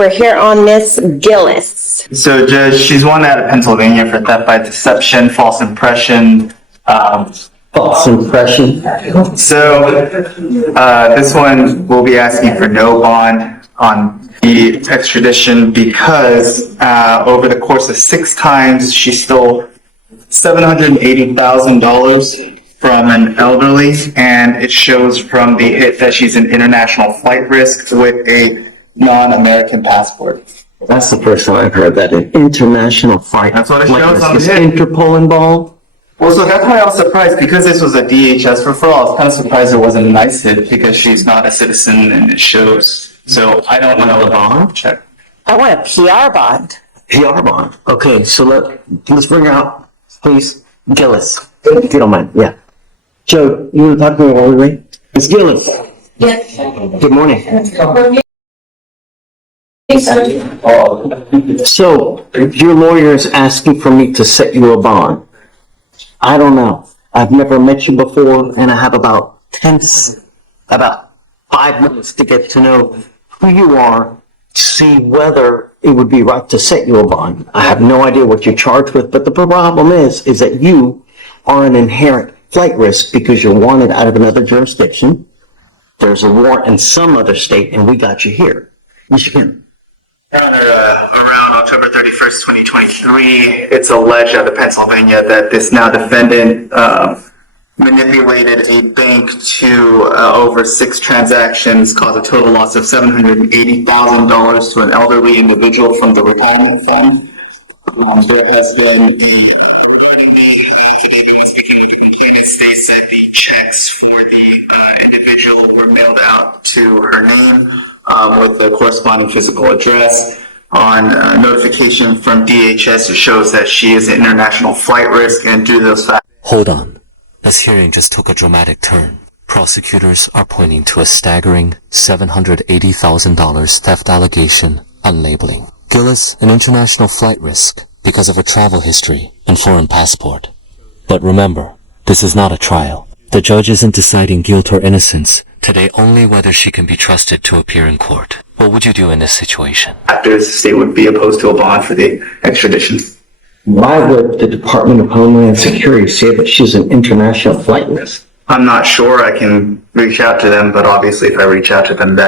We're here on Miss Gillis. So, Judge, she's one out of Pennsylvania for theft by deception, false impression. False impression. So, this one will be asking for no bond on the extradition because over the course of 6 times, she stole $780,000 from an elderly, and it shows from the hit that she's an international flight risk with a non-American passport. That's the first time I've heard that, an international flight. That's what it shows on Is the hit. Interpol involved? Well, so that's why I was surprised, because this was a DHS referral. I was kind of surprised it wasn't a nice hit because she's not a citizen and it shows. So I don't know the bond. Check. I want a PR bond. PR bond. Okay, so let's bring her out, please. Gillis, if you don't mind. Yeah. Joe, you want to talk to me while we wait? Ms. Gillis. Yes. Good morning. So, your lawyer is asking for me to set you a bond. I don't know. I've never met you before, and I have about 5 minutes to get to know who you are, to see whether it would be right to set you a bond. I have no idea what you're charged with, but the problem is that you are an inherent flight risk because you're wanted out of another jurisdiction. There's a warrant in some other state, and we got you here. Michigan. Your Honor, around October 31st, 2023, it's alleged out of Pennsylvania that this now defendant manipulated a bank to over 6 transactions, caused a total loss of $780,000 to an elderly individual from the retirement fund. There has been regarding the affidavit must be completed, states that the checks for the individual were mailed out to her name with the corresponding physical address. On notification from DHS, it shows that she is an international flight risk, and due to those facts. Hold on. This hearing just took a dramatic turn. Prosecutors are pointing to a staggering $780,000 theft allegation on labeling. Gillis, an international flight risk because of her travel history and foreign passport. But remember, this is not a trial. The judge isn't deciding guilt or innocence today, only whether she can be trusted to appear in court. What would you do in this situation? After the state would be opposed to a bond for the extradition. Why would the Department of Homeland Security say that she's an international flight risk? I'm not sure. I can reach out to them, but obviously if I reach out to them,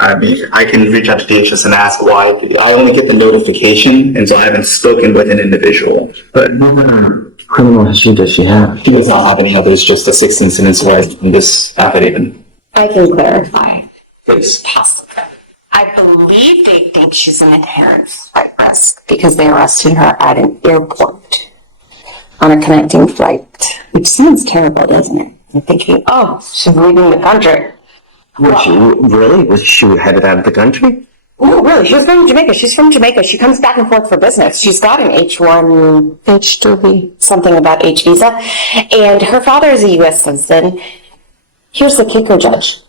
I can reach out to DHS and ask why. I only get the notification, and so I haven't spoken with an individual. But What criminal history does she have? she does not have any others, just the 6 incidents raised in this affidavit. I can clarify. Please. I believe they think she's an inherent flight risk because they arrested her at an airport on a connecting flight, which sounds terrible, doesn't it? You're thinking, oh, she's leaving the country. Was she really? Was she headed out of the country? No, really. She was going to Jamaica. She's from Jamaica. She comes back and forth for business. She's got an H1, H2B, something about H visa. And her father is a U.S. citizen. Here's the kicker, Judge.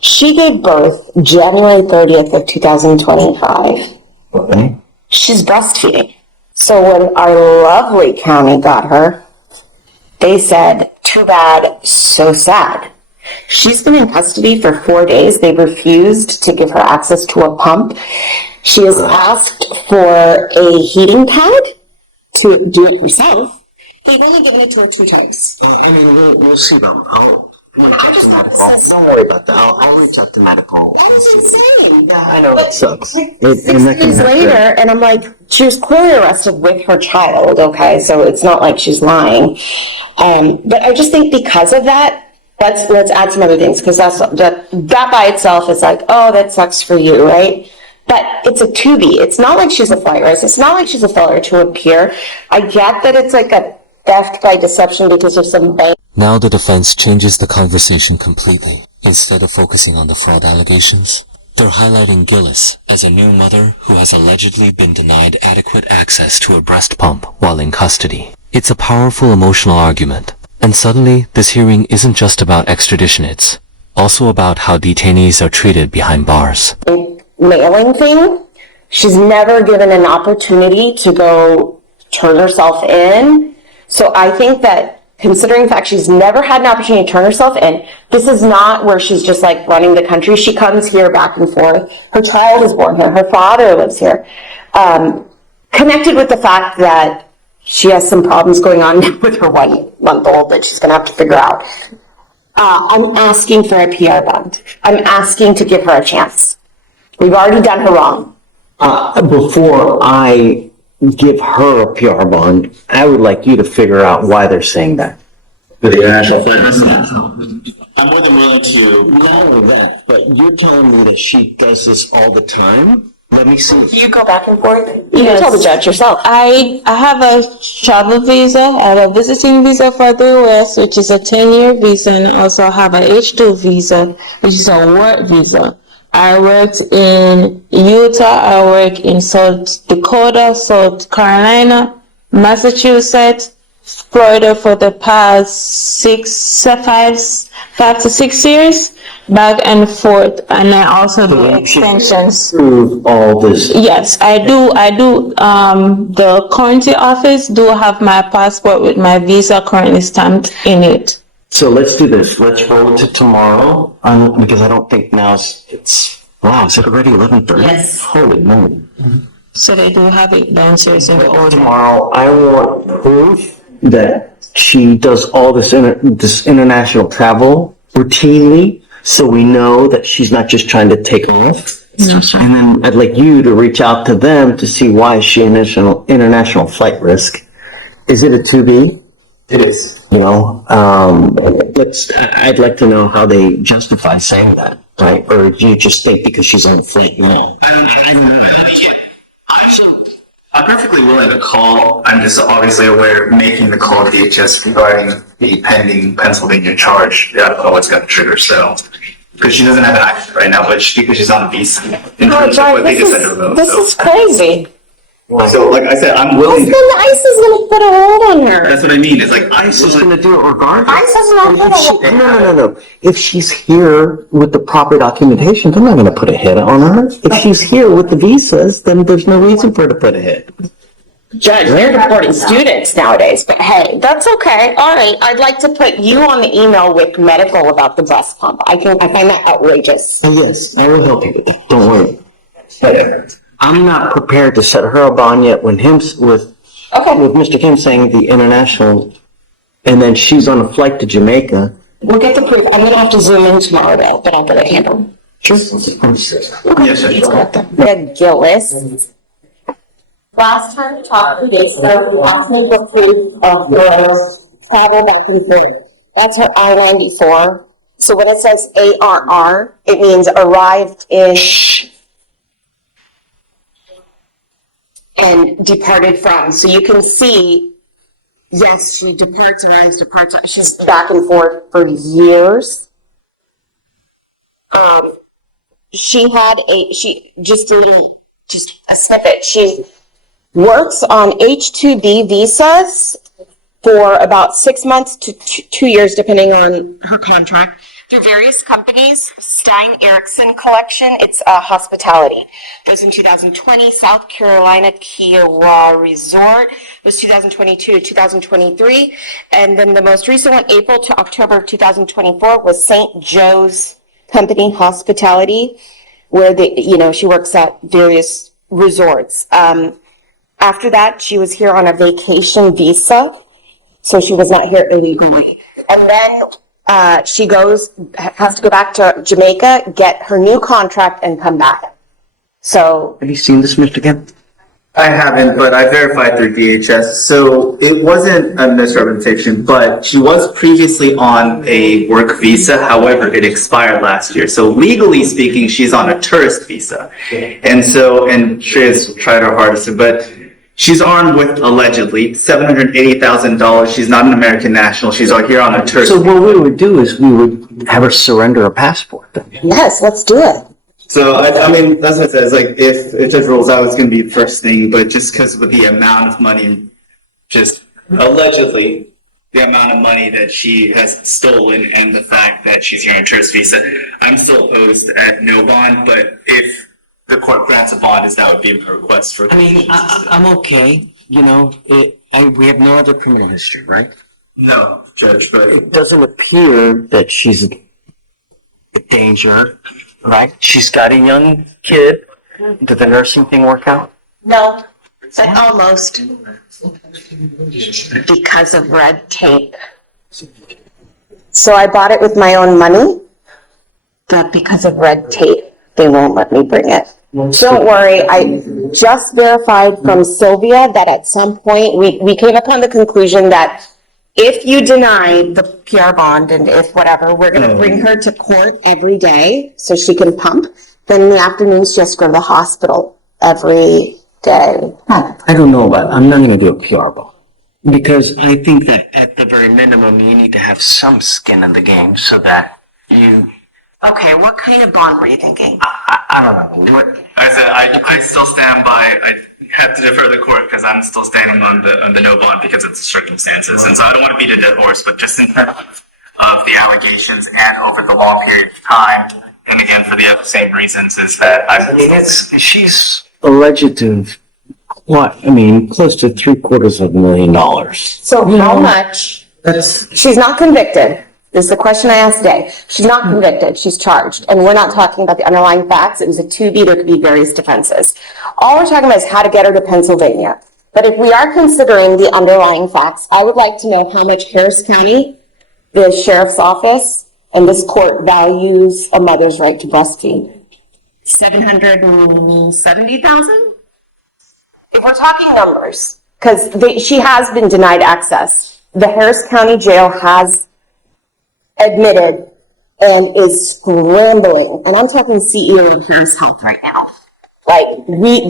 She gave birth January 30th of 2025. Okay. She's breastfeeding. So when our lovely county got her, they said, too bad, so sad. She's been in custody for 4 days. They refused to give her access to a pump. She has asked for a heating pad to do it herself. They've only given it to her 2 times. And then we'll see them. Don't worry about that. I'll reach out to medical. That was insane. Yeah, I know it sucks. 6 days later, and I'm like, she was clearly arrested with her child, okay? So it's not like she's lying. But I just think because of that, let's add some other things, because that by itself is like, oh, that sucks for you, right? But it's a 2B. It's not like she's a flight risk. It's not like she's a failure to appear. I get that it's like a theft by deception because of some bank. Now the defense changes the conversation completely. Instead of focusing on the fraud allegations, they're highlighting Gillis as a new mother who has allegedly been denied adequate access to a breast pump while in custody. It's a powerful emotional argument. And suddenly, this hearing isn't just about extradition, it's also about how detainees are treated behind bars. Mailing thing. She's never given an opportunity to go turn herself in. So I think that considering the fact she's never had an opportunity to turn herself in. This is not where she's just like running the country. She comes here back and forth. Her child is born here. Her father lives here. Connected with the fact that she has some problems going on with her 1 month old that she's going to have to figure out. I'm asking for a PR bond. I'm asking to give her a chance. We've already done her wrong. Before I give her a PR bond, I would like you to figure out why they're saying that. For the international flight risk? I'm more than willing to. Not only that, but you're telling me that she does this all the time? Let me see. Do you go back and forth? You can tell the judge yourself. I have a travel visa. I have a visiting visa for the US, which is a 10-year visa, and I also have an H2 visa, which is a work visa. I worked in Utah, I work in South Dakota, South Carolina, Massachusetts, Florida for the past 5 to 6 years, back and forth, and I also do extensions. Prove all this. Yes, I do. The county office do have my passport with my visa currently stamped in it. So let's do this. Let's roll it to tomorrow, because I don't think now wow, is it already 11:30? Yes. Holy moly. So they do have it downstairs in the order. Tomorrow, I want proof that she does all this international travel routinely, so we know that she's not just trying to take off. And then I'd like you to reach out to them to see why she international flight risk. Is it a 2B? It is. You know, I'd like to know how they justify saying that, right? Or do you just think because she's on a flight now? I'm perfectly willing to call. I'm just obviously aware of making the call to DHS regarding the pending Pennsylvania charge. Yeah, I don't know what's going to trigger, so. Because she doesn't have an accent right now, but because she's on a visa. In terms of what they decide to vote. This is crazy. So, like I said, I'm willing Then to. ICE is going to put a hold on her. That's what I mean. It's like ICE is going to do it regardless. ICE is not going to. No. If she's here with the proper documentation, they're not going to put a hit on her. If she's here with the visas, then there's no reason for her to put a hit. Judge, they're deporting students nowadays, but hey, that's okay. All right, I'd like to put you on the email with medical about the breast pump. I find that outrageous. Yes, I will help you with that. Don't worry. I'm not prepared to set her a bond yet with Mr. Kim saying the international, and then she's on a flight to Jamaica. We'll get the proof. I'm going to have to zoom in tomorrow, though, but I'll get it handled. Sure. Yes, sir. Red Gillis. Last time we talked 2 days ago, we asked me for proof of girls travel back and forth. That's her I-94. So when it says ARR, it means arrived in and departed from. So you can see, yes, she departs, arrives, departs. She's back and forth for years. Just a snippet. She works on H-2B visas for about 6 months to 2 years, depending on her contract, through various companies. Stein Erickson Collection, it's hospitality. Goes in 2020, South Carolina Kiowa Resort was 2022 to 2023. And then the most recent one, April to October of 2024, was St. Joe's Company Hospitality, where she works at various resorts. After that, she was here on a vacation visa, so she was not here illegally. And then she has to go back to Jamaica, get her new contract, and come back. So. Have you seen this, Mr. Kim? I haven't, but I verified through DHS. So it wasn't a misrepresentation, but she was previously on a work visa. However, it expired last year. So legally speaking, she's on a tourist visa. And she has tried her hardest, but she's armed with allegedly $780,000. She's not an American national. She's out here on a tourist So visa. what we would do is we would have her surrender a passport. Yes, let's do it. So, I mean, that's what it says. Like, if Judge rules out, it's going to be the first thing, but just because with the amount of money, just allegedly, the amount of money that she has stolen and the fact that she's here on a tourist visa, I'm still opposed at no bond, but if the court grants a bond, that would be a request for. I'm okay. We have no other criminal history, right? No, Judge, but It doesn't appear that she's a danger, right? She's got a young kid. Did the nursing thing work out? No, but almost. Because of red tape. So I bought it with my own money, but because of red tape, they won't let me bring it. Don't worry, I just verified from Sylvia that at some point, we came upon the conclusion that if you deny the PR bond and if whatever, we're gonna bring her to court every day so she can pump. Then in the afternoons, she has to go to the hospital every day. I don't know about, I'm not gonna do a PR ball. Because I think that at the very minimum, you need to have some skin in the game so that you, Okay, what kind of bond were you thinking? I don't know. I said I still stand by. I have to defer the court because I'm still standing on the no bond because of the circumstances, and so I don't want to beat a dead horse. But just in terms of the allegations and over the long period of time, and again for the same reasons, is that I mean, she's alleged to, close to $750,000. So how much, she's not convicted. This is the question I asked today. She's not convicted, she's charged. And we're not talking about the underlying facts. It was a 2B, there could be various defenses. All we're talking about is how to get her to Pennsylvania. But if we are considering the underlying facts, I would like to know how much Harris County, the sheriff's office, and this court values a mother's right to breastfeed. 770,000? If we're talking numbers, because she has been denied access. The Harris County Jail has admitted and is scrambling, and I'm talking CEO of Harris Health right now. Like,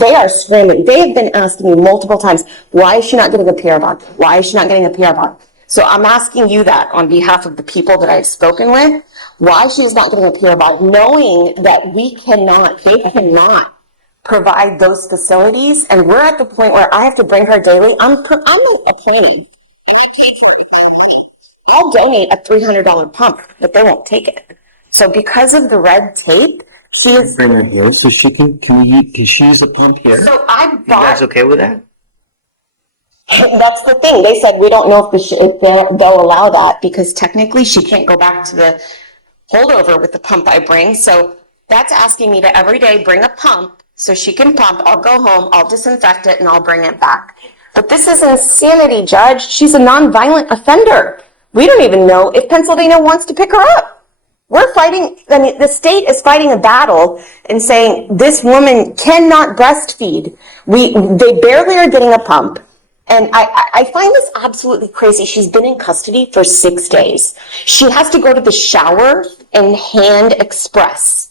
they are scrambling. They have been asking me multiple times, why is she not getting a PR bond? Why is she not getting a PR bond? So I'm asking you that on behalf of the people that I've spoken with, why she is not getting a PR bond, knowing that they cannot provide those facilities, and we're at the point where I have to bring her daily. I'm a attorney. I'm not paid for it. I'll donate a $300 pump, but they won't take it. So because of the red tape, she is. Bring her here so she can she use a pump here? So I You guys bought. okay with that? That's the thing. They said we don't know if they'll allow that because technically she can't go back to the holdover with the pump I bring. So that's asking me to every day bring a pump so she can pump. I'll go home, I'll disinfect it, and I'll bring it back. But this is insanity, Judge. She's a nonviolent offender. We don't even know if Pennsylvania wants to pick her up. We're fighting, the state is fighting a battle and saying this woman cannot breastfeed. They barely are getting a pump. And I find this absolutely crazy. She's been in custody for 6 days. She has to go to the shower and hand express.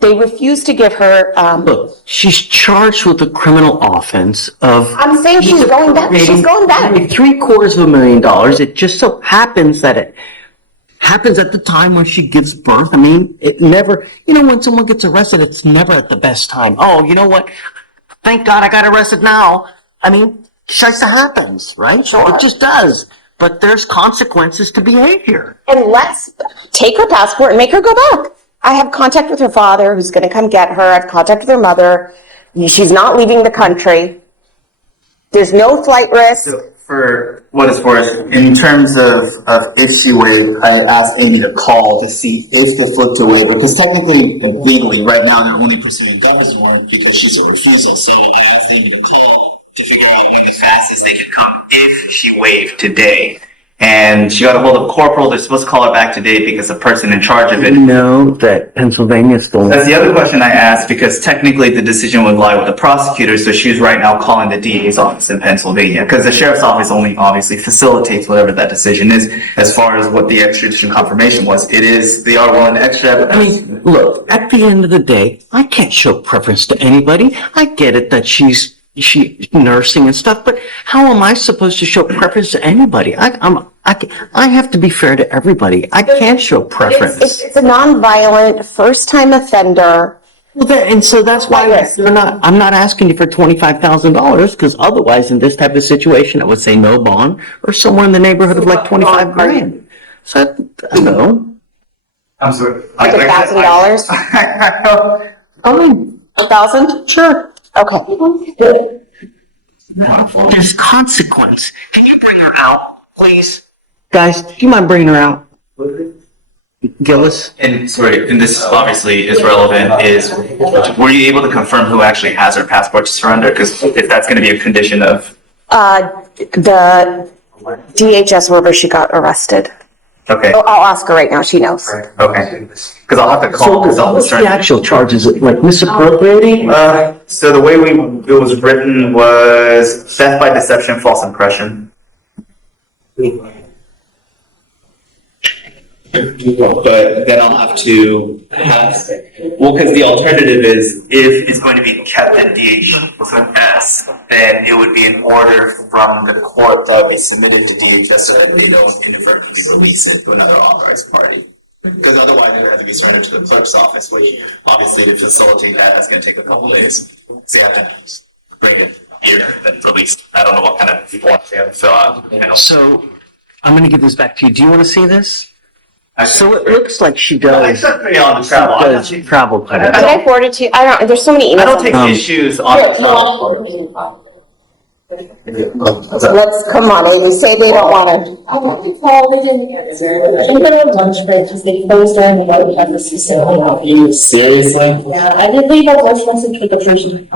They refuse to give her, Look, she's charged with a criminal offense of. I'm saying she's going back. She's going back. $750,000. It just so happens that it happens at the time when she gives birth. I mean, it never, when someone gets arrested, it's never at the best time. Oh, you know what? Thank God I got arrested now. I mean, shit happens, right? Sure. It just does. But there's consequences to behavior. And let's take her passport and make her go back. I have contact with her father who's going to come get her. I've contact with her mother. She's not leaving the country. There's no flight risk. So for what it's worth, in terms of if she waived, I asked Amy to call to see if the foot to waiver, because technically, legally, right now they're only pursuing Devil's warrant because she's a refusal. So I asked Amy to call to figure out when the fastest they could come if she waived today. And she got a hold of Corporal. They're supposed to call her back today because the person in charge of it. You know that Pennsylvania still. That's the other question I asked, because technically the decision would lie with the prosecutor, so she's right now calling the DA's office in Pennsylvania, because the sheriff's office only obviously facilitates whatever that decision is. As far as what the extradition confirmation was, they are willing to extradite. I mean, look, at the end of the day, I can't show preference to anybody. I get it that she's nursing and stuff, but how am I supposed to show preference to anybody? I have to be fair to everybody. I can't show preference. It's a nonviolent first-time offender. Well, and so that's why I'm not asking you for $25,000, because otherwise in this type of situation, I would say no bond or somewhere in the neighborhood of like 25 grand. So I don't know. I'm sorry. Like $1,000? I mean, 1,000? Sure. Okay. there's consequence. Can you bring her out, please? Guys, do you mind bringing her out? Gillis? And sorry, and this obviously is relevant, is were you able to confirm who actually has her passport to surrender? Because if that's going to be a condition of... The DHS wherever she got arrested. Okay, I'll ask her right now, she knows. okay. Because I'll have to call, because I'll What's the surrender. actual charge? Is it like misappropriating? So the way it was written was theft by deception, false impression. But then I'll have to because the alternative is if it's going to be kept at DHS, then it would be an order from the court that would be submitted to DHS so that they don't inadvertently release it to another authorized party. Because otherwise it would have to be surrendered to the clerk's office, which obviously to facilitate that's going to take a couple days. So you have to bring it here and then release. I don't know what kind of forms they have to fill out. So, I'm going to give this back to you. Do you want to see this? So it looks like she does. Pretty on the travel. Does travel credit. Did I forward it to you? I don't, there's so many emails. I don't take issues on the Let's, come on, Amy, say they don't want to. Well, they didn't answer. I think they're on lunch break because they closed during the vote of the season. Seriously? Yeah, I did leave a voice message with the person.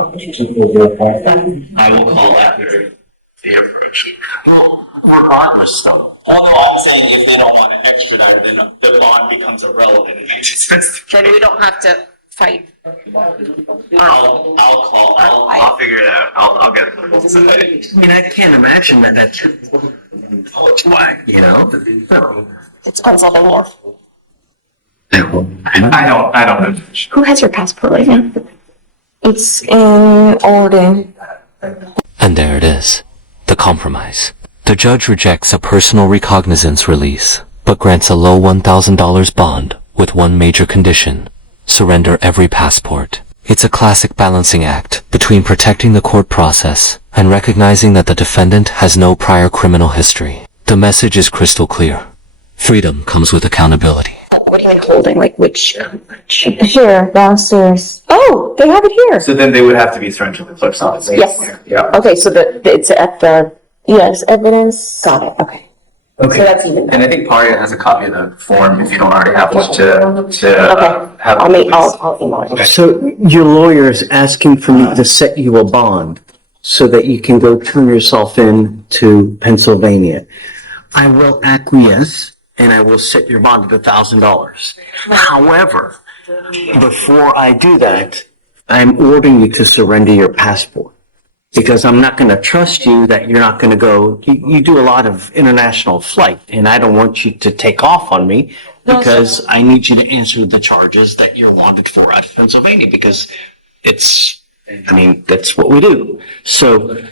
I will call after the approach. Regardless, though. Although I'm saying if they don't want to extradite, then the bond becomes irrelevant. Then we don't have to fight. I'll call. I'll figure it out. I'll get it. I mean, I can't imagine that's why, you know? It's Pennsylvania. I don't know. Who has your passport right now? It's in Alden. And there it is, the compromise. The judge rejects a personal recognizance release, but grants a low $1,000 bond with one major condition: surrender every passport. It's a classic balancing act between protecting the court process and recognizing that the defendant has no prior criminal history. The message is crystal clear. Freedom comes with accountability. What do you mean holding, like which? Here, downstairs. Oh, they have it here. So then they would have to be surrendered to the clerk's office. Yes. Yeah. Okay, so it's at the, Yes, evidence. got it, okay. Okay. So that's even And I think Paria has a copy of the form if you don't already have one to Okay, have. I'll email it. So your lawyer is asking for me to set you a bond so that you can go turn yourself in to Pennsylvania. I will acquiesce and I will set your bond at $1,000. However, before I do that, I'm ordering you to surrender your passport. Because I'm not going to trust you that you're not going to go, you do a lot of international flight, and I don't want you to take off on me because I need you to answer the charges that you're wanted for out of Pennsylvania because that's what we do. So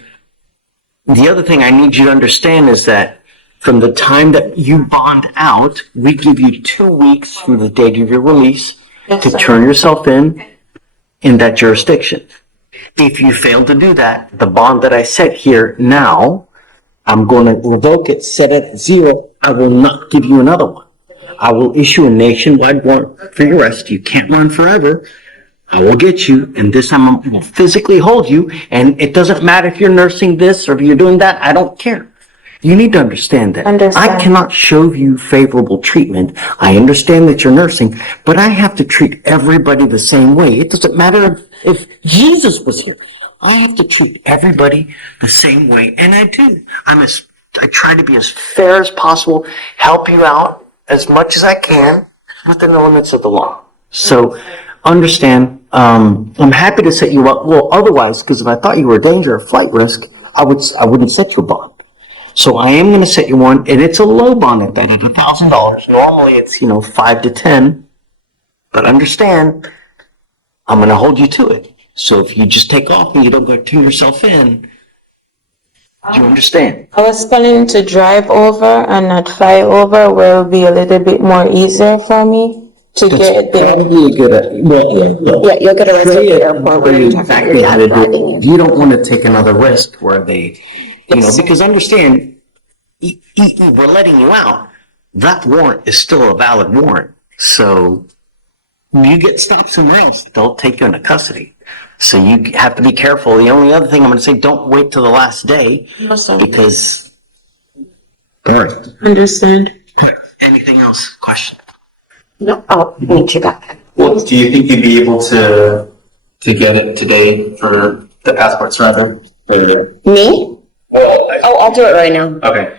the other thing I need you to understand is that from the time that you bond out, we give you 2 weeks from the date of your release to turn yourself in that jurisdiction. If you fail to do that, the bond that I set here now, I'm going to revoke it, set it at 0. I will not give you another one. I will issue a nationwide warrant for your arrest. You can't run forever. I will get you, and this time I will physically hold you, and it doesn't matter if you're nursing this or if you're doing that. I don't care. You need to understand that. I cannot show you favorable treatment. I understand that you're nursing, but I have to treat everybody the same way. It doesn't matter if Jesus was here. I have to treat everybody the same way, and I do. I try to be as fair as possible, help you out as much as I can within the limits of the law. So understand, I'm happy to set you up. Well, otherwise, because if I thought you were a danger or flight risk, I wouldn't set you a bond. So I am going to set you one, and it's a low bond at that, $1,000. Normally it's, 5 to 10. But understand, I'm going to hold you to it. So if you just take off and you don't go turn yourself in, do you understand? I was planning to drive over and not fly over, where it will be a little bit more easier for me to get there. Probably a good, Yeah, you'll get arrested at the airport when you're exactly how to do it. You don't want to take another risk where they, because understand, we're letting you out. That warrant is still a valid warrant. So you get stopped somewhere else, they'll take you into custody. So you have to be careful. The only other thing I'm going to say, don't wait till the last day because All right. Understand. Anything else? Question? No, I'll meet you back. Well, do you think you'd be able to get it today for the passports rather? Me? Oh, I'll do it right now. Okay.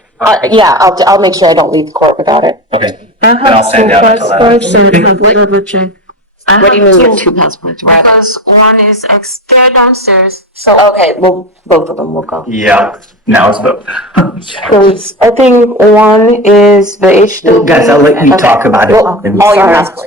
Yeah, I'll make sure I don't leave the court without it. Okay. I And I'll have send two out until that. passports and I'll double check. What do you mean you have two passports? Right. Because one is they're downstairs. So, okay, well, both of them will go. Yeah. Now it's both. Because I think one is the H2. Guys, I'll let you talk about it. Well, all your passports.